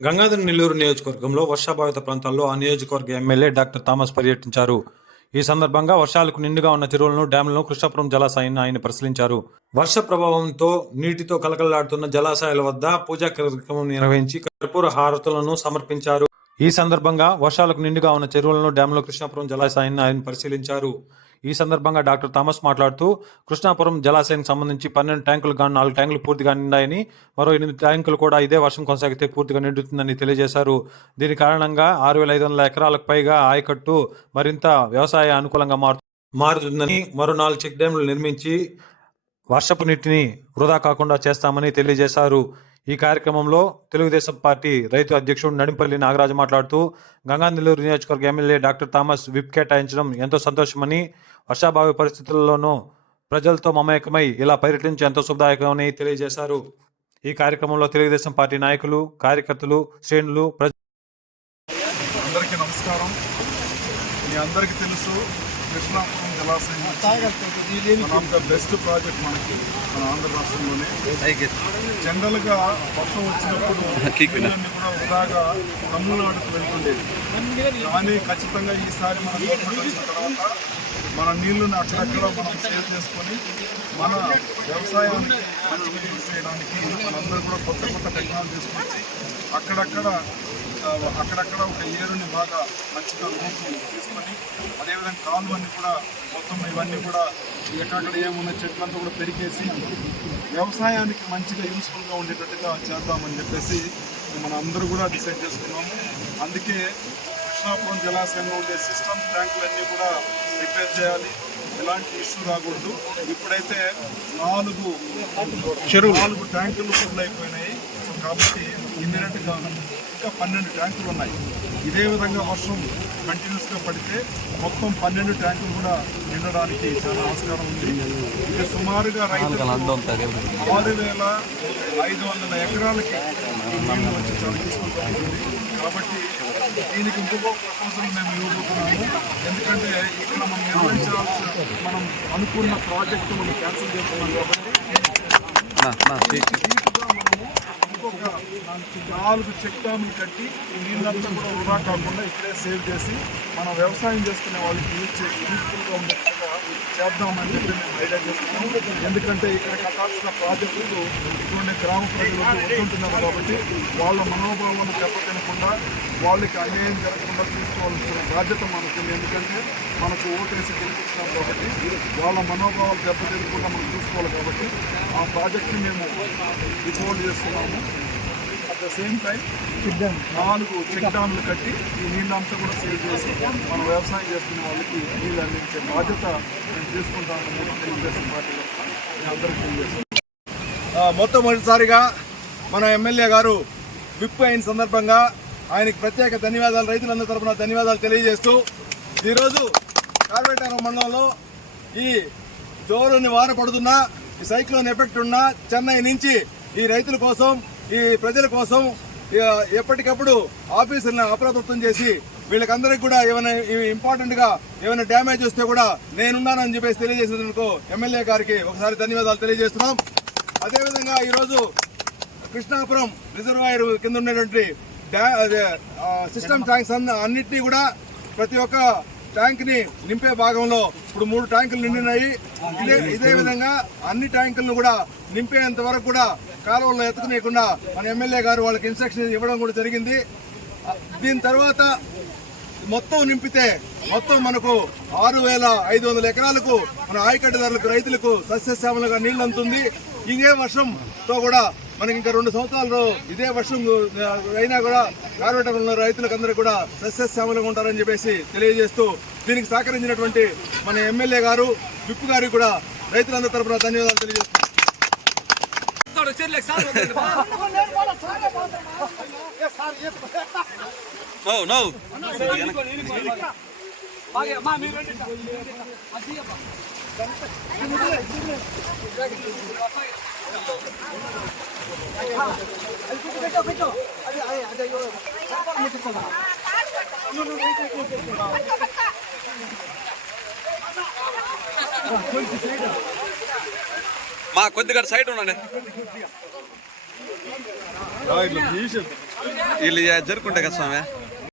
గంగాధర నెల్లూరు నియోజకవర్గంలో వర్షాభావిత ప్రాంతాల్లో ఆ నియోజకవర్గ ఎమ్మెల్యే డాక్టర్ థామస్ పర్యటించారు. ఈ సందర్భంగా వర్షాలకు నిండుగా ఉన్న చెరువులను డ్యాంలను కృష్ణాపురం జలాశయాన్ని ఆయన పరిశీలించారు. వర్ష ప్రభావంతో నీటితో కలకలాడుతున్న జలాశయాల వద్ద పూజా కార్యక్రమం నిర్వహించి కర్పూర హారతులను సమర్పించారు. ఈ సందర్భంగా వర్షాలకు నిండుగా ఉన్న చెరువులను డ్యాంలో కృష్ణాపురం జలాశయాన్ని ఆయన పరిశీలించారు. ఈ సందర్భంగా డాక్టర్ థామస్ మాట్లాడుతూ కృష్ణాపురం జలాశయానికి సంబంధించి పన్నెండు ట్యాంకులు కానీ నాలుగు ట్యాంకులు పూర్తిగా నిండాయని మరో ఎనిమిది ట్యాంకులు కూడా ఇదే వర్షం కొనసాగితే పూర్తిగా నిండుతుందని తెలియజేశారు. దీని కారణంగా ఆరు వేల ఐదు వందల ఎకరాలకు పైగా ఆయకట్టు మరింత వ్యవసాయ అనుకూలంగా మారు మారుతుందని మరో నాలుగు చెక్ డ్యాంలు నిర్మించి వర్షపు నీటిని వృధా కాకుండా చేస్తామని తెలియజేశారు. ఈ కార్యక్రమంలో తెలుగుదేశం పార్టీ రైతు అధ్యక్షుడు నడింపల్లి నాగరాజు మాట్లాడుతూ గంగా నెల్లూరు నియోజకవర్గ ఎమ్మెల్యే డాక్టర్ థామస్ విప్ కేటాయించడం ఎంతో సంతోషమని వర్షాభావి పరిస్థితుల్లోనూ ప్రజలతో మమేకమై ఇలా పర్యటించి ఎంతో శుభదాయకమని తెలియజేశారు. ఈ కార్యక్రమంలో తెలుగుదేశం పార్టీ నాయకులు కార్యకర్తలు శ్రేణులు ప్రజ అందరికీ నమస్కారం. మీ అందరికీ తెలుసు కృష్ణాపురం జలాశయం one of the best project మనకి మన ఆంధ్ర రాష్ట్రంలోనే. జనరల్గా వర్షం వచ్చినప్పుడు నీళ్ళన్నీ కూడా వృధాగా తమిళనాడుకు వెళ్తుండేది కానీ ఖచ్చితంగా ఈసారి మన గవర్నమెంట్ వచ్చిన తర్వాత మన నీళ్ళను అక్కడక్కడ మనం సేవ్ చేసుకొని మన వ్యవసాయానికి మంచిగా యూజ్ చేయడానికి మనందరూ కూడా కొత్త కొత్త టెక్నాలజీ తీసుకొచ్చి అక్కడక్కడ అక్కడక్కడ ఒక ఏరుని బాగా మంచిగా రూపు కాలువన్నీ కూడా మొత్తం ఇవన్నీ కూడా ఎక్కడ ఏమున్న చెట్లంతా కూడా పెరిగేసి వ్యవసాయానికి మంచిగా యూస్ఫుల్గా ఉండేటట్టుగా చేద్దామని చెప్పేసి మన అందరూ కూడా డిసైడ్ చేసుకున్నాము. అందుకే కృష్ణాపురం జలాశయంలో ఉండే సిస్టమ్ ట్యాంకులన్నీ కూడా రిపేర్ చేయాలి. ఎలాంటి ఇష్యూ రాకూడదు. ఇప్పుడైతే నాలుగు నాలుగు ట్యాంకులు ఫుల్ అయిపోయినాయి. కాబట్టి ఇమ్మీడియట్గా ఇంకా పన్నెండు ట్యాంకులు ఉన్నాయి. ఇదే విధంగా వర్షం కంటిన్యూస్గా పడితే మొత్తం పన్నెండు ట్యాంకులు కూడా నిండడానికి చాలా ఆస్కారం ఉంది. ఇది సుమారుగా రైతులకు ఆరు వేల ఐదు వందల ఎకరాలకి నీళ్ళు వచ్చి చాలా తీసుకుంటూ ఉంటుంది. కాబట్టి దీనికి ఇంకొక ప్రపోజల్ మేము ఇవ్వబోతున్నాము. ఎందుకంటే ఇక్కడ మనం నిర్వహించాల్సిన మనం అనుకున్న ప్రాజెక్టు మనం క్యాన్సిల్ చేస్తున్నాం కాబట్టి నాలుగు చెక్ డ్యాములు కట్టి ఈ నీళ్ళంతా కూడా వృధా కాకుండా ఇక్కడే సేవ్ చేసి మనం వ్యవసాయం చేసుకునే వాళ్ళకి యూజ్ చేసి యూస్ఫుల్గా ఉండేట్టుగా చేద్దామని చెప్పి మేము ఐడియా చేస్తున్నాము ఎందుకంటే ఇక్కడ కట్టాల్సిన ప్రాజెక్టులు ఇటువంటి గ్రామ ప్రజలు ఉంటున్నారు కాబట్టి వాళ్ళ మనోభావాలను దెబ్బతినకుండా వాళ్ళకి అన్యాయం జరగకుండా చూసుకోవాల్సిన బాధ్యత మనకు ఎందుకంటే మనకు ఓటేసి గెలిపించినాం కాబట్టి వాళ్ళ మనోభావాలు దెబ్బతినకుండా మనం చూసుకోవాలి కాబట్టి ఆ ప్రాజెక్ట్ని మేము రిపోర్ట్ చేస్తున్నాము. ద సేమ్ టైం నాలుగు చెక్ డ్యామ్లు కట్టి ఈ నీళ్ళంతా కూడా సేవ్ చేసి మనం వ్యవసాయం చేసుకునే వాళ్ళకి నీళ్ళు అందించే బాధ్యత మేము తీసుకుంటామని తెలుగుదేశం పార్టీ అందరికీ తెలియజేస్తాను మొట్టమొదటిసారిగా మన ఎమ్మెల్యే గారు విప్ అయిన సందర్భంగా ఆయనకి ప్రత్యేక ధన్యవాదాలు రైతులందరి తరఫున ధన్యవాదాలు తెలియజేస్తూ ఈరోజు కార్వేటారం మండలంలో ఈ జోరుని వాన పడుతున్నా ఈ సైక్లోన్ ఎఫెక్ట్ ఉన్న చెన్నై నుంచి ఈ రైతుల కోసం ఈ ప్రజల కోసం ఎప్పటికప్పుడు ఆఫీసులను అప్రమత్తం చేసి వీళ్ళకందరికి కూడా ఏమైనా ఇంపార్టెంట్గా ఏమైనా డ్యామేజ్ వస్తే కూడా నేనున్నానని చెప్పేసి తెలియజేసినందుకు ఎమ్మెల్యే గారికి ఒకసారి ధన్యవాదాలు తెలియజేస్తున్నాం. అదేవిధంగా ఈరోజు కృష్ణాపురం రిజర్వాయర్ కింద ఉండేటువంటి అదే, సిస్టమ్ ట్యాంక్స్ అన్న అన్నిటినీ కూడా ప్రతి ఒక్క ట్యాంక్ని నింపే భాగంలో ఇప్పుడు మూడు ట్యాంకులు నిండినాయి. ఇదే ఇదే విధంగా అన్ని ట్యాంకులను కూడా నింపేంత వరకు కూడా కాలువల్లో ఎత్తుకునేయకుండా మన ఎమ్మెల్యే గారు వాళ్ళకి ఇన్స్ట్రక్షన్ ఇవ్వడం కూడా జరిగింది. దీని తర్వాత మొత్తం నింపితే మొత్తం మనకు ఆరు వేల ఐదు వందల ఎకరాలకు మన ఆయకట్టుదారులకు రైతులకు సస్యశ్యామలుగా నీళ్ళు అందుతుంది. ఇదే వర్షంతో కూడా మనకి ఇంకా రెండు సంవత్సరాలు ఇదే వర్షం అయినా కూడా కార్వేటర్ రైతులకందరూ రైతులకు అందరూ కూడా సస్యశ్యామలుగా ఉంటారని చెప్పేసి తెలియజేస్తూ దీనికి సహకరించినటువంటి మన ఎమ్మెల్యే గారు విప్పు గారికి కూడా రైతులందరి తరపున ధన్యవాదాలు ನೋಡು ಚಿರ್ಲಕ್ ಸಾರ್ ನೋ ನೋ ಅದೇ మా కొద్దిగా సైడ్ ఉండండి. వీళ్ళు జరుపుకుంటా కదా స్వామి.